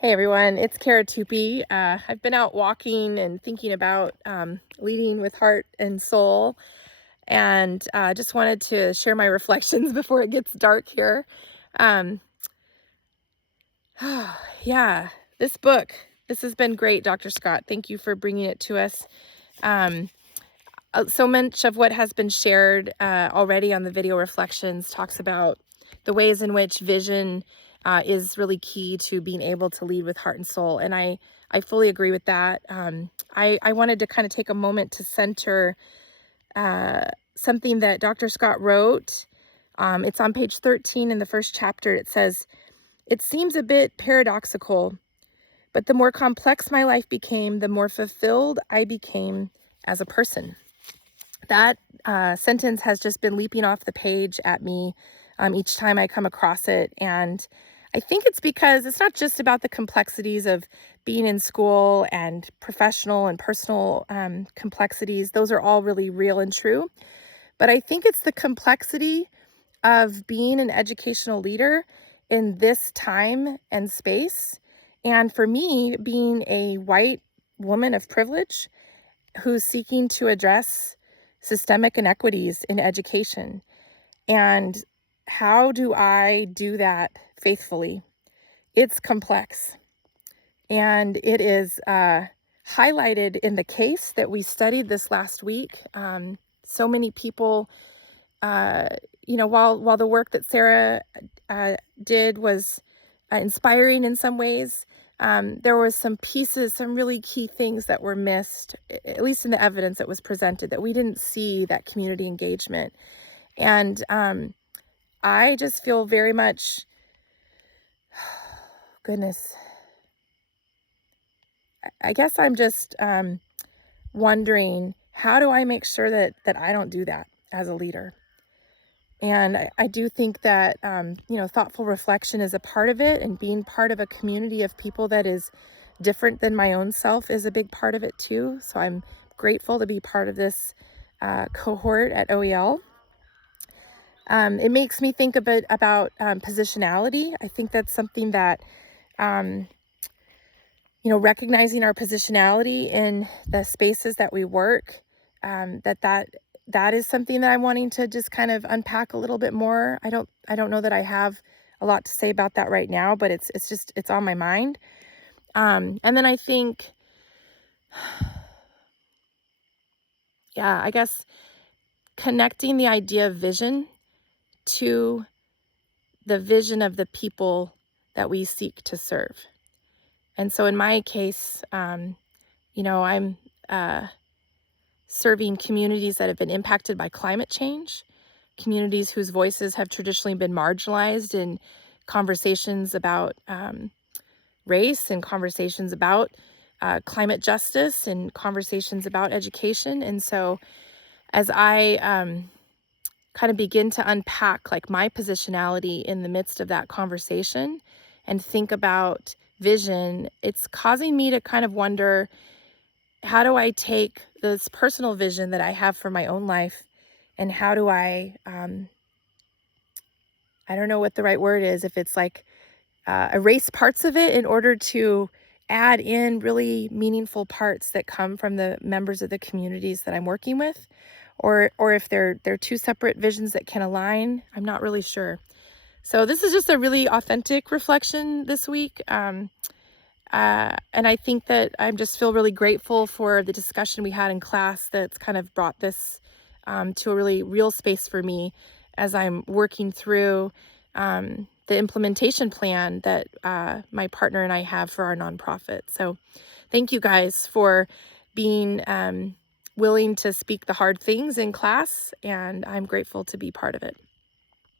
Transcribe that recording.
Hey everyone, it's Kara Tupi. I've been out walking and thinking about leading with heart and soul, and just wanted to share my reflections before it gets dark here. Um, yeah, this book, this has been great, Dr. Scott. Thank you for bringing it to us. Um, so much of what has been shared already on the video reflections talks about the ways in which vision is really key to being able to lead with heart and soul. And I fully agree with that. I wanted to kind of take a moment to center something that Dr. Scott wrote. It's on page 13 in the first chapter. It says, "It seems a bit paradoxical, but the more complex my life became, the more fulfilled I became as a person." That sentence has just been leaping off the page at me each time I come across it. And I think it's because it's not just about the complexities of being in school and professional and personal complexities. Those are all really real and true. But I think it's the complexity of being an educational leader in this time and space. And for me, being a white woman of privilege who's seeking to address systemic inequities in education. And how do I do that faithfully? It's complex. And it is highlighted in the case that we studied this last week. So many people, while the work that Sarah did was inspiring in some ways, there was some pieces, some really key things that were missed, at least in the evidence that was presented, that we didn't see that community engagement. And I just feel very much, goodness, I guess I'm just wondering, how do I make sure that I don't do that as a leader? And I do think that, thoughtful reflection is a part of it, and being part of a community of people that is different than my own self is a big part of it too. So I'm grateful to be part of this cohort at OEL. It makes me think a bit about positionality. I think that's something that, recognizing our positionality in the spaces that we work, that is something that I'm wanting to just kind of unpack a little bit more. I don't know that I have a lot to say about that right now, but it's on my mind. And then I think, I guess connecting the idea of vision to the vision of the people that we seek to serve. And so in my case, I'm serving communities that have been impacted by climate change, communities whose voices have traditionally been marginalized in conversations about race and conversations about climate justice and conversations about education. And so as I kind of begin to unpack like my positionality in the midst of that conversation and think about vision, it's causing me to kind of wonder, how do I take this personal vision that I have for my own life, and how do I don't know what the right word is, if it's like erase parts of it in order to add in really meaningful parts that come from the members of the communities that I'm working with, or if they're two separate visions that can align. I'm not really sure. So this is just a really authentic reflection this week. And I think that I just feel really grateful for the discussion we had in class that's kind of brought this to a really real space for me as I'm working through the implementation plan that my partner and I have for our nonprofit. So thank you guys for being willing to speak the hard things in class, and I'm grateful to be part of it.